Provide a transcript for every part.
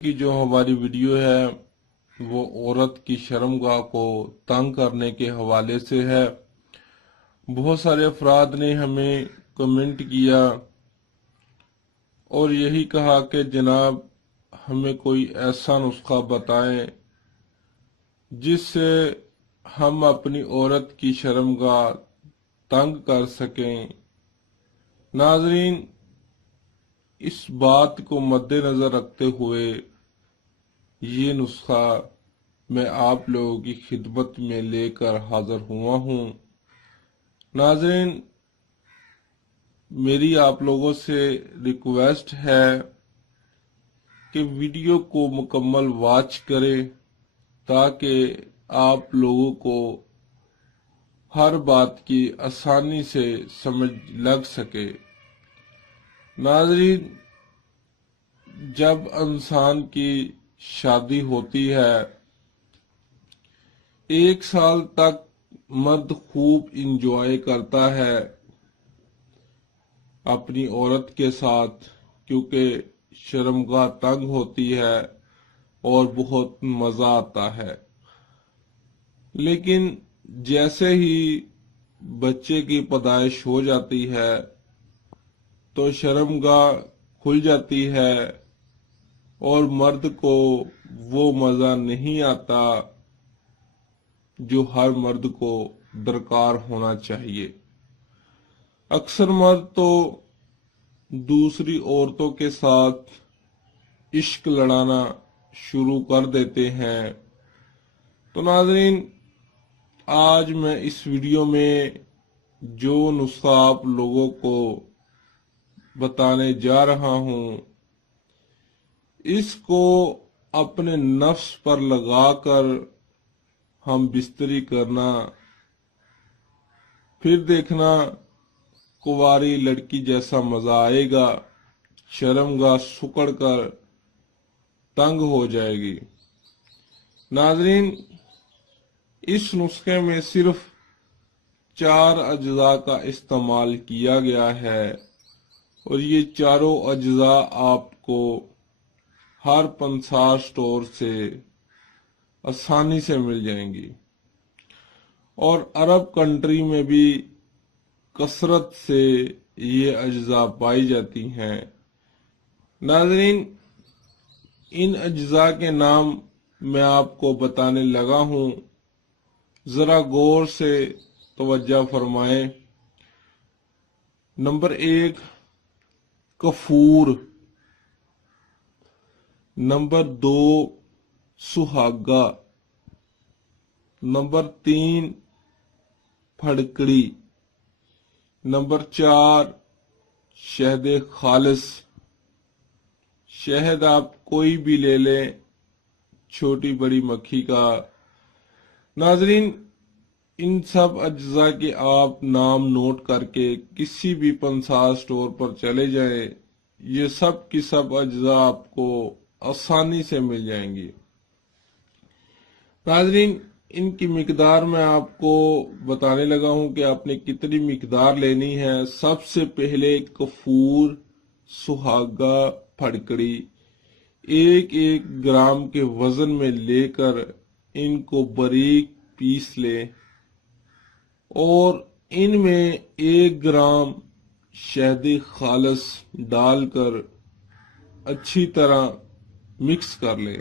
کی جو ہماری ویڈیو ہے وہ عورت کی شرمگاہ کو تنگ کرنے کے حوالے سے ہے۔ بہت سارے افراد نے ہمیں کمنٹ کیا اور یہی کہا کہ جناب ہمیں کوئی ایسا نسخہ بتائیں جس سے ہم اپنی عورت کی شرمگاہ تنگ کر سکیں۔ ناظرین، اس بات کو مد نظر رکھتے ہوئے یہ نسخہ میں آپ لوگوں کی خدمت میں لے کر حاضر ہوا ہوں۔ ناظرین، میری آپ لوگوں سے ریکویسٹ ہے کہ ویڈیو کو مکمل واچ کریں تاکہ آپ لوگوں کو ہر بات کی آسانی سے سمجھ لگ سکے۔ ناظرین، جب انسان کی شادی ہوتی ہے 1 سال تک مرد خوب انجوائے کرتا ہے اپنی عورت کے ساتھ، کیونکہ شرمگاہ تنگ ہوتی ہے اور بہت مزہ آتا ہے۔ لیکن جیسے ہی بچے کی پیدائش ہو جاتی ہے تو شرمگاہ کھل جاتی ہے اور مرد کو وہ مزہ نہیں آتا جو ہر مرد کو درکار ہونا چاہیے۔ اکثر مرد تو دوسری عورتوں کے ساتھ عشق لڑانا شروع کر دیتے ہیں۔ تو ناظرین، آج میں اس ویڈیو میں جو نسخہ آپ لوگوں کو بتانے جا رہا ہوں، اس کو اپنے نفس پر لگا کر ہم بستری کرنا، پھر دیکھنا کنواری لڑکی جیسا مزہ آئے گا، شرمگاہ سکڑ کر تنگ ہو جائے گی۔ ناظرین، اس نسخے میں صرف 4 اجزاء کا استعمال کیا گیا ہے اور یہ چاروں اجزاء آپ کو ہر پنسار سٹور سے آسانی سے مل جائیں گی اور عرب کنٹری میں بھی کثرت سے یہ اجزاء پائی جاتی ہیں۔ ناظرین، ان اجزاء کے نام میں آپ کو بتانے لگا ہوں، ذرا غور سے توجہ فرمائیں۔ نمبر 1، کفور۔ نمبر 2، سہاگا۔ نمبر 3، پھڑکڑی۔ نمبر 4، شہد خالص۔ شہد آپ کوئی بھی لے لیں، چھوٹی بڑی مکھی کا۔ ناظرین، ان سب اجزاء کے آپ نام نوٹ کر کے کسی بھی پنسار سٹور پر چلے جائیں، یہ سب کی سب اجزاء آپ کو آسانی سے مل جائیں گی۔ ناظرین، ان کی مقدار میں آپ کو بتانے لگا ہوں کہ آپ نے کتنی مقدار لینی ہے۔ سب سے پہلے کفور، سہاگا، پھڑکڑی 1 گرام کے وزن میں لے کر ان کو باریک پیس لیں اور ان میں 1 گرام شہد خالص ڈال کر اچھی طرح مکس کر لیں،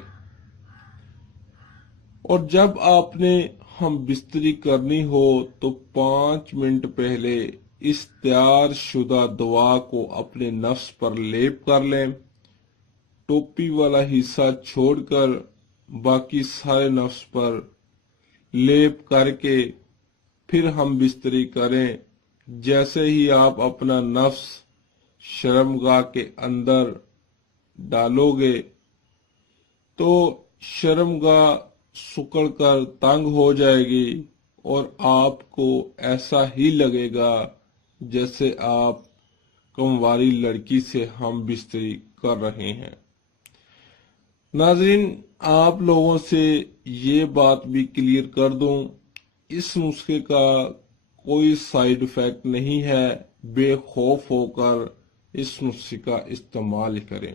اور جب آپ نے ہم بستری کرنی ہو تو 5 منٹ پہلے اس تیار شدہ دوا کو اپنے نفس پر لیپ کر لیں۔ ٹوپی والا حصہ چھوڑ کر باقی سارے نفس پر لیپ کر کے پھر ہم بستری کریں۔ جیسے ہی آپ اپنا نفس شرمگاہ کے اندر ڈالو گے تو شرمگاہ سکڑ کر تنگ ہو جائے گی اور آپ کو ایسا ہی لگے گا جیسے آپ کنواری لڑکی سے ہم بستری کر رہے ہیں۔ ناظرین، آپ لوگوں سے یہ بات بھی کلیئر کر دوں، اس نسخے کا کوئی سائیڈ ایفیکٹ نہیں ہے، بے خوف ہو کر اس نسخے کا استعمال کریں۔